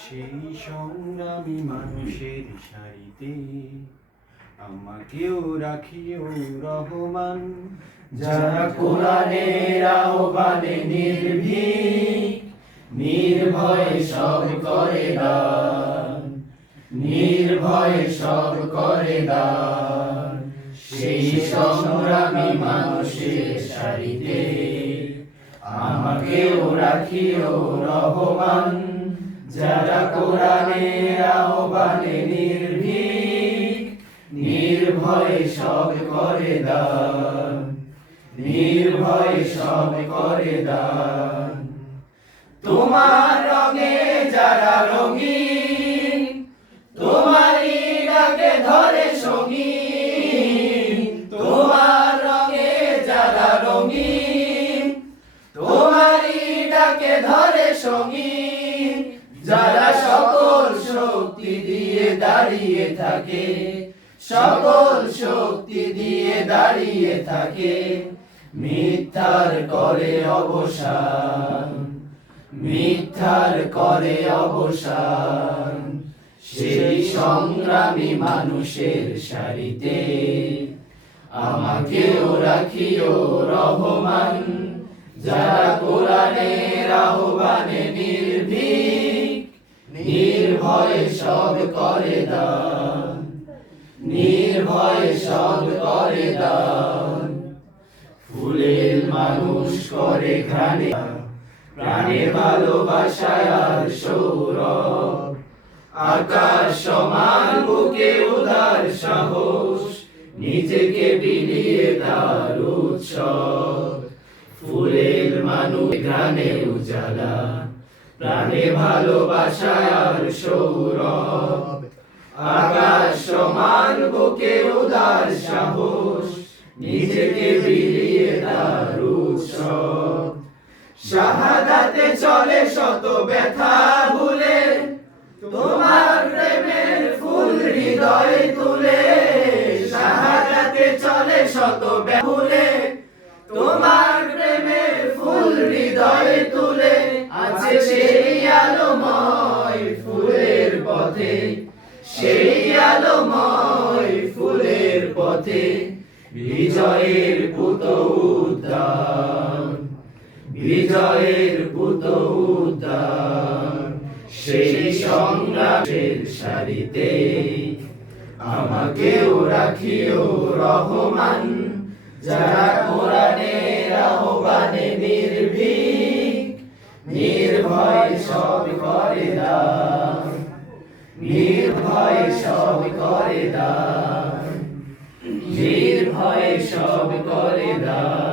সেই সংগ্রামী মানুষের সারিতে আমাকেও রাখিও রহমান, যারা কোরআনের আহ্বানে নির্ভীক, নির্ভয়ে সব করে দান, নির্ভয়ে সব করে দান। সেই সংগ্রামী মানুষের সারিতে আমাকেও রাখিও রহমান, যারা কোরআনের আহ্বানে নির্ভীক, নির্ভয়ে সব করে দান, নির্ভয়ে সব করে দান। তোমার রঙে যারা রঙিন, তোমারই ডাকে ধরে সঙ্গীন। তোমার রঙে যারা রঙিন, তোমারই ডাকে ধরে সঙ্গীন। যারা সকল শক্তি দিয়ে দাঁড়িয়ে থাকে, সকল শক্তি দিয়ে দাঁড়িয়ে থাকে, মিথ্যার করে অবসান, মিথ্যার করে অবসান। সেই সংগ্রামী মানুষের সারিতে আমাকেও রাখিও রহমান, যারা কোরআনের আহ্বানে নির্ভীক, নির্ভয়ে সব করে দান, নির্ভয়ে সব করে দান। ফুলের মানুষ করে ঘ্রাণে, প্রাণে ভালোবাসায় আর সৌরভ। আকাশ সমান বুকে উদার সাহস, নিজেকে বিলিয়ে তার উৎসব। ফুলের মানুষ ঘ্রাণে উজালা, প্রাণে ভালোবাসায় আর সৌরভ। আকাশ সমান বুকে উদার সাহস, নিজেকে বিলিয়ে তার উৎসব। শাহাদাতে চলে শত ব্যথা ভুলে, তোমার প্রেমের ফুল হৃদয়ে তুলে। শাহাদাতে চলে শত ব্যথা ভুলে, তোমার প্রেমের ফুল হৃদয়ে তুলে। আছে সেই আলোময় ফুলের পথে, সেই আলোময় ফুলের পথে, বিজয়ের পুত উদ্যান, বিজয়ের পুত উদ্যান। সেই সংগ্রামের সারিতে আমাকেও রাখিও রহমান, যারা কোরআনের আহ্বানে নির্ভীক, নির্ভয়ে সব করে দান, নির্ভয়ে সব করে দান, নির্ভয়ে সব করে দান।